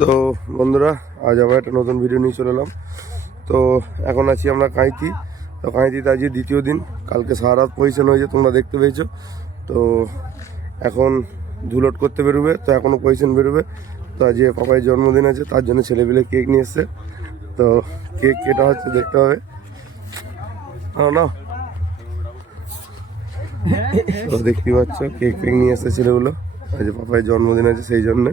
তো বন্ধুরা, আজ আবার একটা নতুন ভিডিও নিয়ে চলে এলাম। তো এখন আছি আমরা কাঁইতি। তো কাঁইতিতে আজকে দ্বিতীয় দিন। কালকে সারা রাত পজিশন হয়েছে, তোমরা দেখতে পেয়েছ। তো এখন ধুলোট করতে বেরোবে, তো এখনও পজিশন বেরোবে। তো আজকে পাপাইয়ের জন্মদিন আছে, তার জন্য ছেলেপিলে কেক নিয়ে এসছে। তো কেক কেটা হচ্ছে দেখতে হবে। নাও তো দেখতে পাচ্ছ কেক ফেক নিয়ে এসছে ছেলেগুলো। আজ পাপাইয়ের জন্মদিন আছে, সেই জন্যে।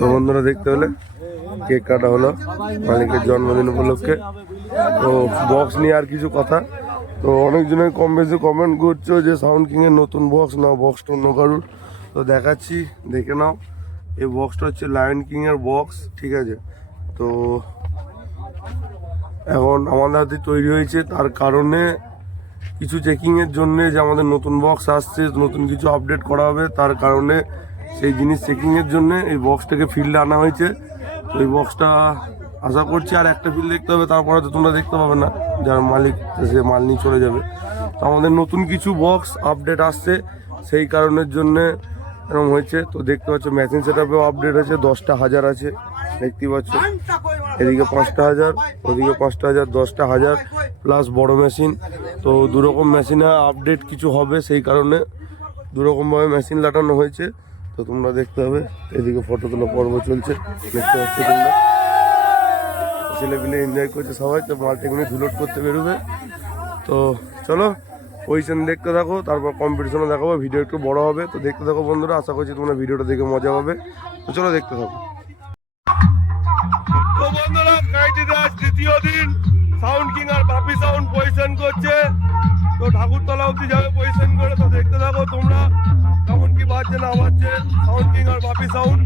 তো বন্ধুরা দেখতে হলে কেক কাটা হলো, মালিকের জন্মদিন উপলক্ষে। তো বক্স নিয়ে আর কিছু কথা। তো অনেকজনের কম বেশি কমেন্ট করছ যে সাউন্ড কিংয়ের নতুন বক্স না বক্সটা অন্য কারুর। তো দেখাচ্ছি, দেখে নাও। এই বক্সটা হচ্ছে লায়ন কিংয়ের বক্স ঠিক আছে? তো এখন আমাদের হাতে তৈরি হয়েছে, তার কারণে কিছু চেকিংয়ের জন্যে যে আমাদের নতুন বক্স আসছে, নতুন কিছু আপডেট করা হবে, তার কারণে সেই জিনিস চেকিংয়ের জন্য এই বক্সটাকে ফিল্ডে আনা হয়েছে। তো এই বক্সটা আশা করছি আর একটা ফিল্ড দেখতে হবে, তারপরে তো তোমরা দেখতে পাবে না যার মালিক সে মাল নিয়ে চলে যাবে। তো আমাদের নতুন কিছু বক্স আপডেট আসছে, সেই কারণের জন্যে এরকম হয়েছে। তো দেখতে পাচ্ছ মেশিন সেট আপডেট আছে দশটা হাজার আছে দেখতেই পাচ্ছ। এদিকে পাঁচটা হাজার, ওদিকে পাঁচটা হাজার, দশটা হাজার প্লাস বড় মেশিন তো দুরকম মেশিনে আপডেট কিছু হবে সেই কারণে দুরকমভাবে মেশিন লাটানো হয়েছে। তো তোমরা দেখতে হবে, এদিকে ফটো তোলা পর্ব চলছে। দেখতে পাচ্ছ তোমরা। ছেলেপিলে এনজয় করছে সবাই, তো মালটা এগুলো ধুলোট করতে বেরোবে। তো চলো পজিশন দেখতে থাকো, তারপর কম্পিটিশনও দেখাবো ভিডিও একটু বড় হবে। তো দেখতে থাকো বন্ধুরা, আশা করছি তোমরা ভিডিওটা দেখে মজা পাবে। তো চলো দেখতে থাকো। আজ দ্বিতীয় দিন সাউন্ড কিং আর সাউন্ড পজিশন করছে। তো ঠাকুরতলা অব্দি যাবে পজিশন করে, তো দেখতে থাকো তোমরা, কেমন কি বাজছে না বাজছে সাউন্ড কিং আর বাপি সাউন্ড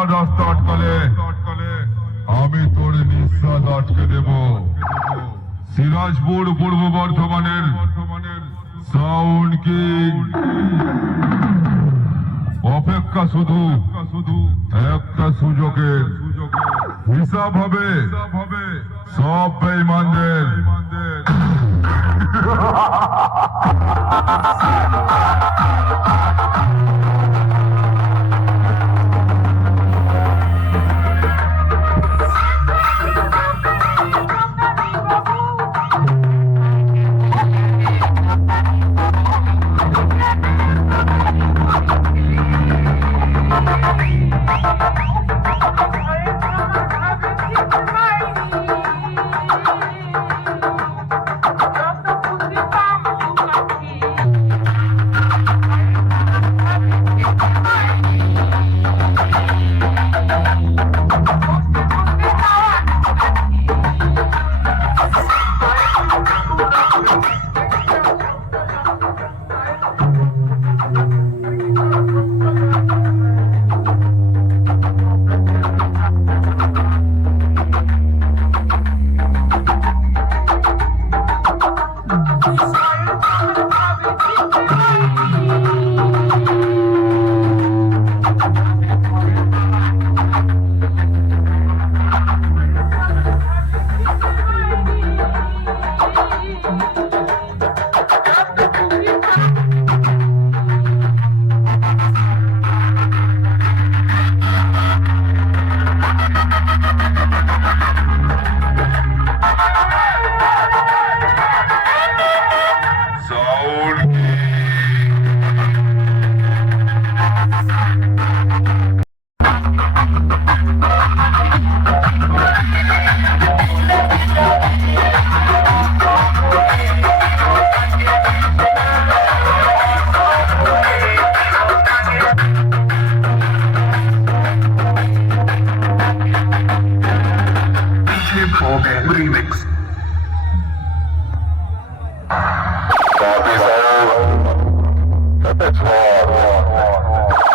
আমার রাস্তা আটকালে আমি তোর নিঃশ্বাস আটকে দেব। সিরাজপুর পূর্ব বর্ধমানের সাউন্ড কিং অপেক্ষা শুধু একটা সুযোগের হিসাব হবে। সব বেমানদের Ha!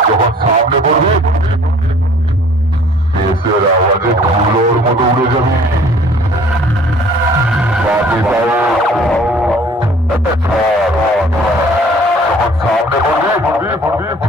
যখন সামনে পড়বি দেশের আওয়াজে ধুলোর মতো উড়ে যাবি। ঝড় যখন সামনে পড়বি দেশের